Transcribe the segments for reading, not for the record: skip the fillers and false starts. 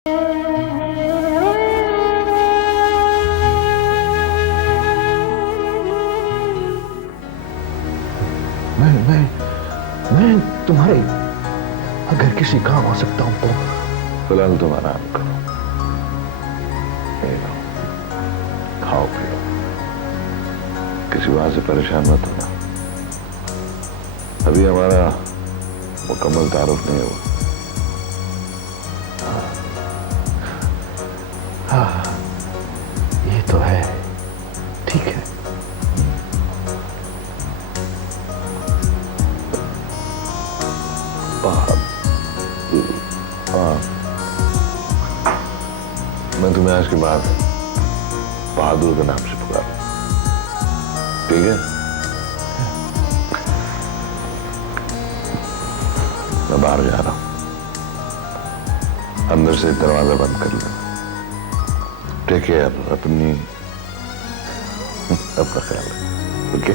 मैं तुम्हारे अगर किसी काम आ सकता हूं तो फिलहाल तुम आराम करो, खाओ पियो, किसी बात से परेशान मत होना। अभी हमारा मुकम्मल तारुफ नहीं हुआ। हाँ, ये तो है, ठीक है। मैं तुम्हें आज के बाद बहादुर के नाम से पुकारूं, ठीक है? मैं बाहर जा रहा हूं, अंदर से दरवाजा बंद कर लेना। टेक केयर, अपना ख्याल रखना, ओके?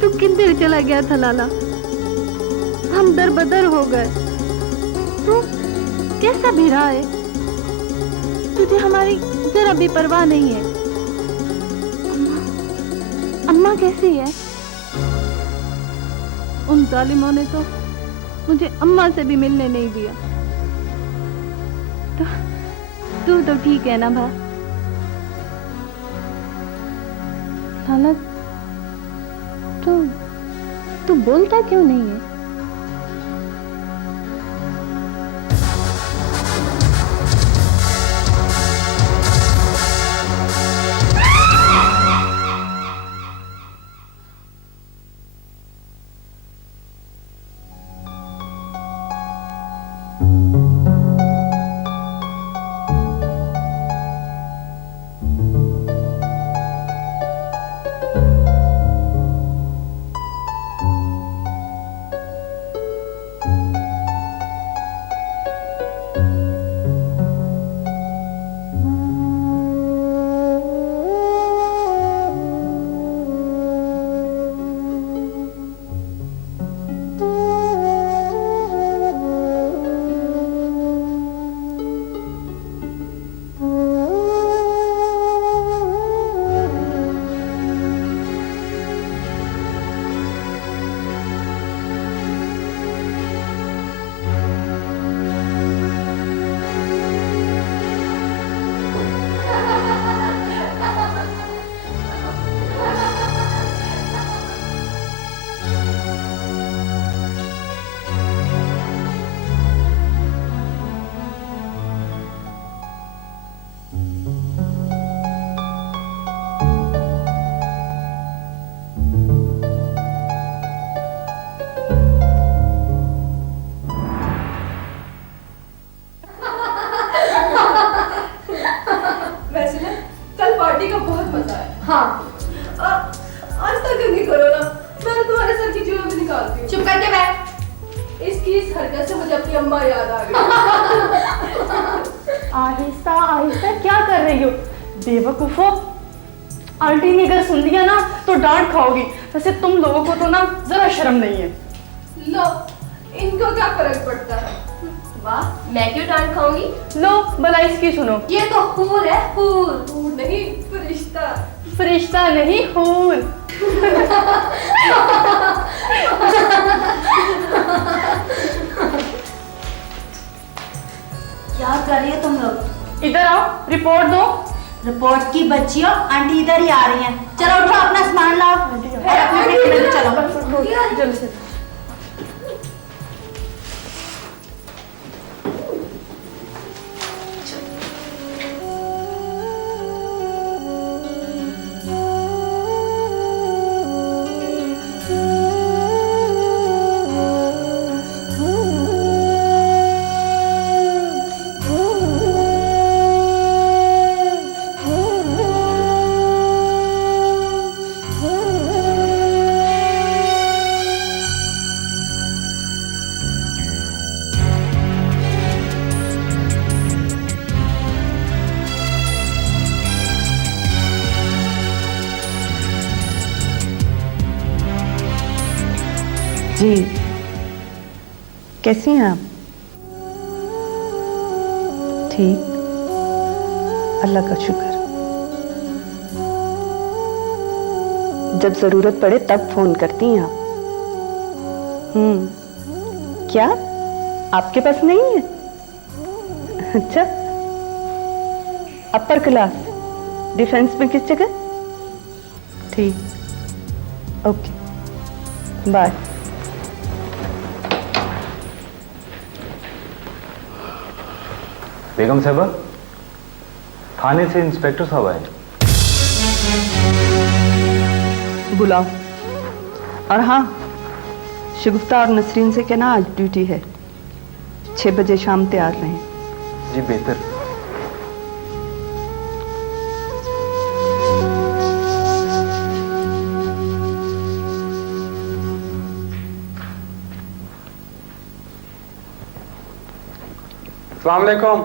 तू किधर चला गया था लाला? हम दरबदर हो गए। तू कैसा भिड़ा है? तुझे हमारी जरा भी परवाह नहीं है। अम्मा कैसी है? उन जालिमों ने तो मुझे अम्मा से भी मिलने नहीं दिया। तू तो ठीक है ना भा? लाला, तू बोलता क्यों नहीं है? आहिस्ता आहिस्ता क्या कर रही हो बेवकूफो? आंटी ने अगर सुन लिया ना तो डांट खाओगी। वैसे तुम लोगों को तो ना जरा शर्म नहीं है। लो, इनको क्या फर्क पड़ता है? वाह, मैं क्यों डांट खाऊंगी? लो भला इसकी सुनो। ये तो हूर है, हूर। हूर नहीं, फरिश्ता। फरिश्ता नहीं, हूर। क्या कर रही हो तुम लोग? इधर आओ, रिपोर्ट दो। रिपोर्ट की बच्चियों, आंटी इधर ही आ रही हैं। चलो उठो, अपना सामान लाओ और अपने टिफिन में चलो। जल्दी से। जी, कैसी हैं आप? ठीक, अल्लाह का शुक्र। जब जरूरत पड़े तब फोन करती हैं आप। क्या आपके पास नहीं है? अच्छा, अपर क्लास डिफेंस में किस जगह? ठीक, ओके, बाय। बेगम साहबा, थाने से इंस्पेक्टर साहब आए। बुलाओ। और हाँ, शिगुफ्ता और नसरीन से कहना आज ड्यूटी है, 6 बजे शाम तैयार रहें। जी बेहतर। अस्सलाम वालेकुम।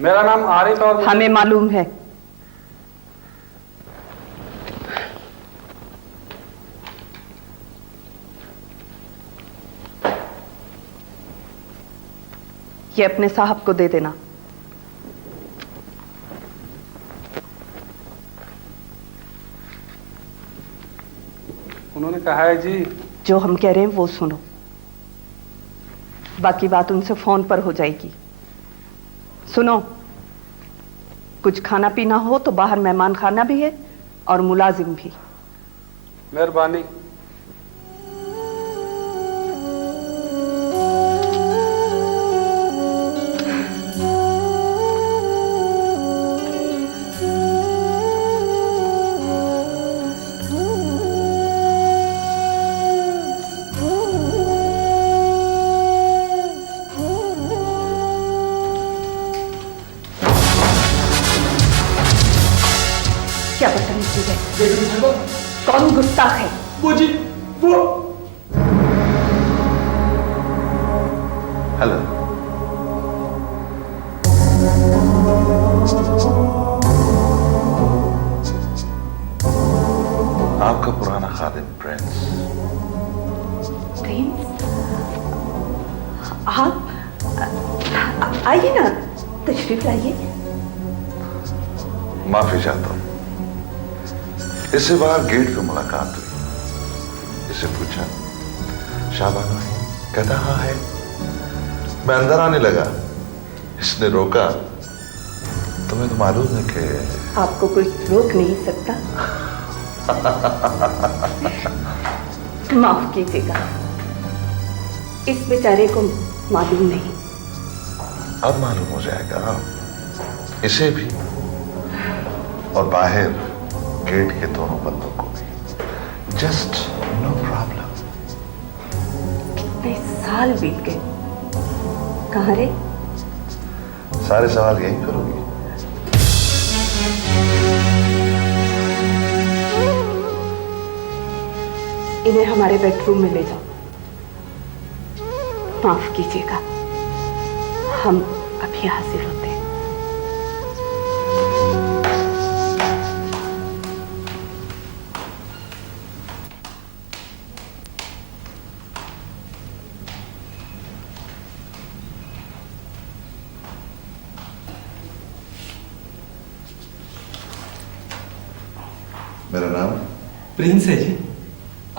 मेरा नाम आरिफ और हमें मालूम है। ये अपने साहब को दे देना। उन्होंने कहा है जी। जो हम कह रहे हैं वो सुनो, बाकी बात उनसे फोन पर हो जाएगी। सुनो, कुछ खाना पीना हो तो बाहर मेहमान खाना भी है और मुलाजिम भी। मेहरबानी। क्या बदतमीजी है? कौन गुस्ताख है? हेलो। आपका पुराना खादिम प्रिंस। प्रिंस, आप आइए ना, तशरीफ लाइए। माफी चाहता हूं, इससे बाहर गेट पे मुलाकात हुई। इसे पूछा शाबाना है, कहता हाँ है। मैं अंदर आने लगा, इसने रोका। तुम्हें तो मालूम है कि आपको कोई रोक नहीं सकता। माफ कीजिएगा, इस बेचारे को मालूम नहीं। अब मालूम हो जाएगा इसे भी और बाहर गेट के दोनों बंदों को भी। Just no problem. कितने साल बीत गए, कहाँ रे? सारे सवाल यही करोगी? इन्हें हमारे बेडरूम में ले जाओ। माफ कीजिएगा, हम अभी हाजिर होते हैं। प्रिंस है जी।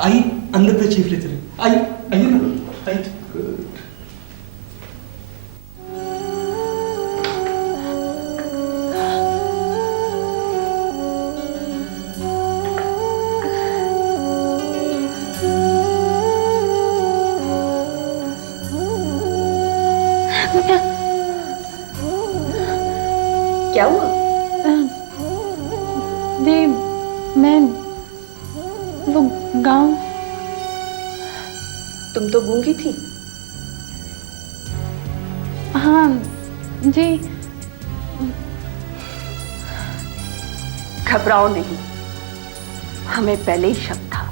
आइए अंदर तशरीफ ले चले। आइए आइए ना, आइए। क्या हुआ? देव, मैं वो गांव। तुम तो गूंगी थी। हाँ जी। घबराओ नहीं, हमें पहले ही शक था।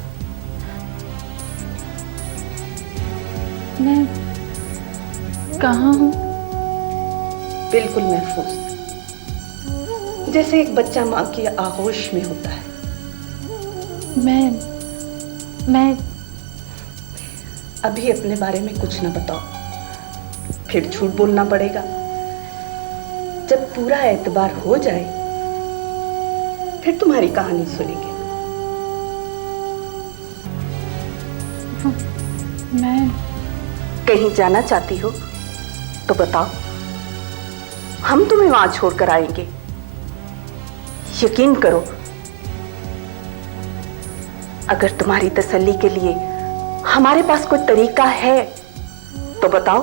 मैं कहाँ हूँ? बिल्कुल महफूज, जैसे एक बच्चा माँ की आगोश में होता है। मैं अभी अपने बारे में कुछ न बताओ, फिर झूठ बोलना पड़ेगा। जब पूरा एतबार हो जाए फिर तुम्हारी कहानी सुनेंगे। मैं कहीं जाना चाहती हो तो बताओ, हम तुम्हें वहां छोड़कर आएंगे। यकीन करो, अगर तुम्हारी तसल्ली के लिए हमारे पास कोई तरीका है तो बताओ।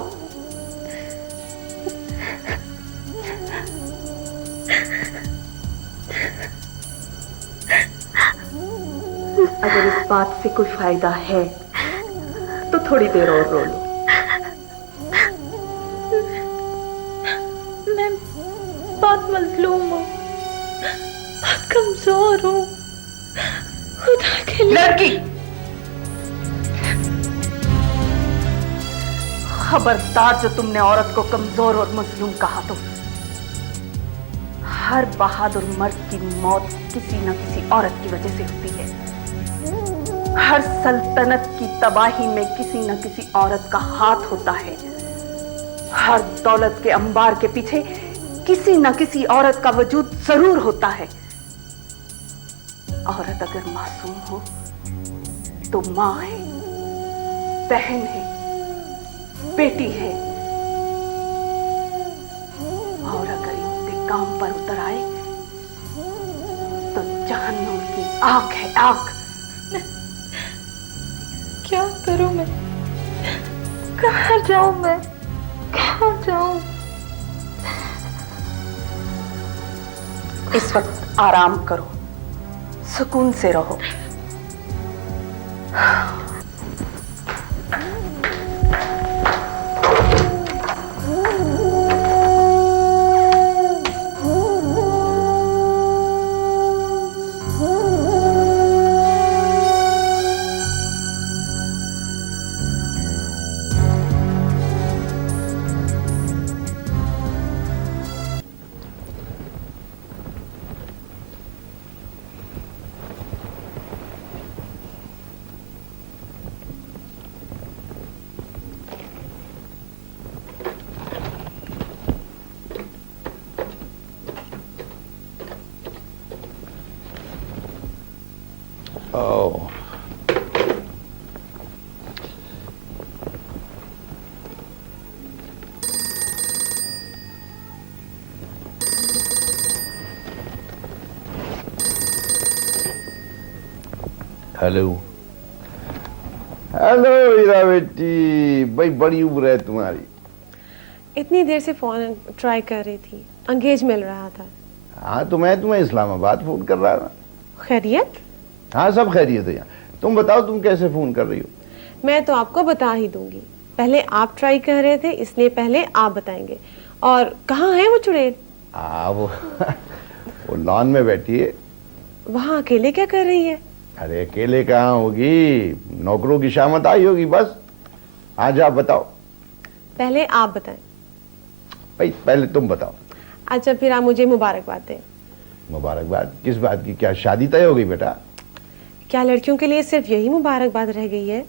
अगर इस बात से कोई फायदा है तो थोड़ी देर और रो लो। मैं बहुत मजलूम हूँ, बहुत कमजोर हूँ। खुदा के लिए लड़की, खबरदार जो तुमने औरत को कमजोर और मजलूम कहा तो। हर बहादुर मर्द की मौत किसी न किसी औरत की वजह से होती है। हर सल्तनत की तबाही में किसी न किसी औरत का हाथ होता है। हर दौलत के अंबार के पीछे किसी न किसी औरत का वजूद जरूर होता है। औरत अगर मासूम हो तो माँ है, बहन है, बेटी है, और अगर इंतकाम पर उतर आए तो जहन्नुम की आग है, आग। क्या करूं मैं? कहाँ जाऊं मैं? कहाँ जाऊं? इस वक्त आराम करो, सुकून से रहो। Oh. हेलो हेलो हीरा बेटी, भाई बड़ी उम्र है तुम्हारी। इतनी देर से फोन ट्राई कर रही थी, एंगेज मिल रहा था। हाँ तो मैं तुम्हें इस्लामाबाद फोन कर रहा था। खैरियत? हाँ सब खैरियत है यहाँ। तुम बताओ तुम कैसे फोन कर रही हो? मैं तो आपको बता ही दूंगी। पहले आप ट्राई कर रहे थे, इसलिए पहले आप बताएंगे। और कहाँ है वो चुड़ैल? वो लॉन में बैठी है। वहाँ अकेले क्या कर रही है? अरे अकेले कहाँ होगी, नौकरों की शामत आई होगी बस। आज आप बताओ। पहले आप बताएं। भाई पहले तुम बताओ। अच्छा फिर आप मुझे मुबारकबाद दें। मुबारकबाद किस बात की? क्या शादी तय हो गई बेटा? क्या लड़कियों के लिए सिर्फ यही मुबारकबाद रह गई है?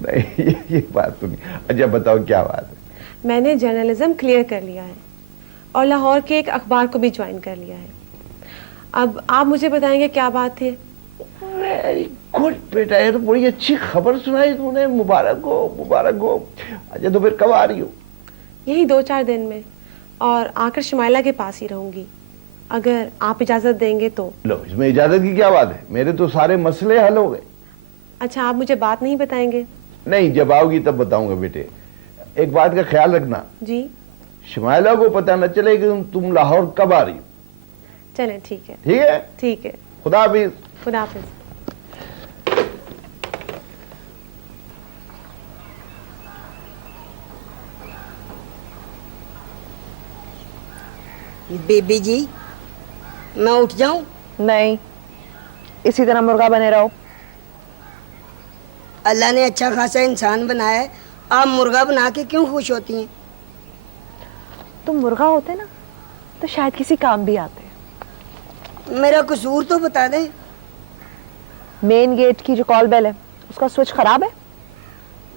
नहीं ये बात तो नहीं। अच्छा बताओ क्या बात है? मैंने जर्नलिज्म क्लियर कर लिया है और लाहौर के एक अखबार को भी ज्वाइन कर लिया है। अब आप मुझे बताएंगे क्या बात है। वेरी गुड बेटा, ये तो बड़ी अच्छी खबर सुनाई तूने, मुबारक हो। अच्छा तो फिर कब आ रही हो? यही 2-4 दिन में, और आकर शमाइला के पास ही रहूंगी, अगर आप इजाजत देंगे तो। लो, इसमें इजाजत की क्या बात है, मेरे तो सारे मसले हल हो गए। अच्छा, आप मुझे बात नहीं बताएंगे? नहीं, जब आओगी तब बताऊंगा बेटे। एक बात का ख्याल रखना जी। शमाइला को पता न चले कि तुम लाहौर कब आ रही हो। चलें, ठीक है। ठीक है? ठीक है। खुदा हाफिज। खुदा हाफिज। बेबी जी, मैं उठ जाऊं? नहीं, इसी तरह मुर्गा बने रहो। अल्लाह ने अच्छा खासा इंसान बनाया है, आप मुर्गा बना के क्यों खुश होती हैं? तुम मुर्गा होते ना तो शायद किसी काम भी आते। मेरा कसूर तो बता दें। मेन गेट की जो कॉल बेल है उसका स्विच खराब है।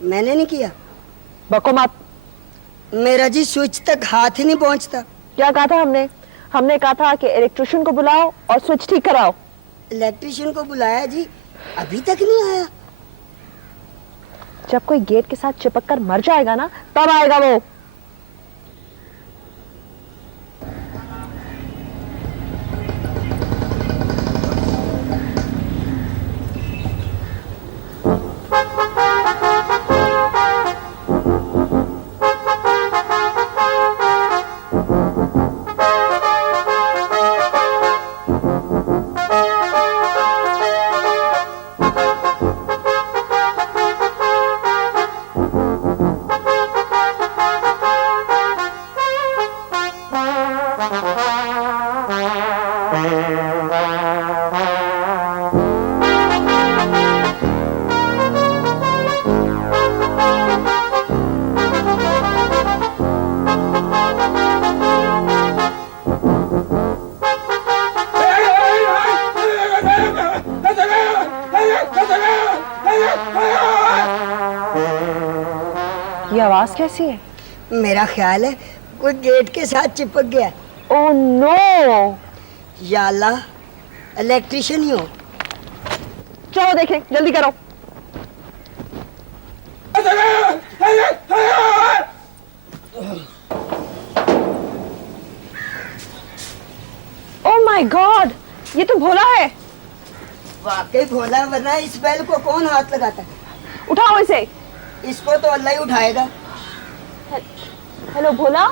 मैंने नहीं किया। बको मत। मेरा जी स्विच तक हाथ ही नहीं पहुंचता। क्या कहा था हमने? हमने कहा था कि इलेक्ट्रिशियन को बुलाओ और स्विच ठीक कराओ। इलेक्ट्रिशियन को बुलाया जी, अभी तक नहीं आया। जब कोई गेट के साथ चिपक कर मर जाएगा ना तब आएगा वो। ये आवाज कैसी है? मेरा ख्याल है कोई गेट के साथ चिपक गया। Oh no! या अल्लाह, इलेक्ट्रिशियन ही हो। चलो देखें, जल्दी करो। ओह माय गॉड, ये तो भोला है। वाकई भोला, वरना इस बैल को कौन हाथ लगाता है? उठाओ इसे। इसको तो अल्लाह ही उठाएगा। हेलो भोला।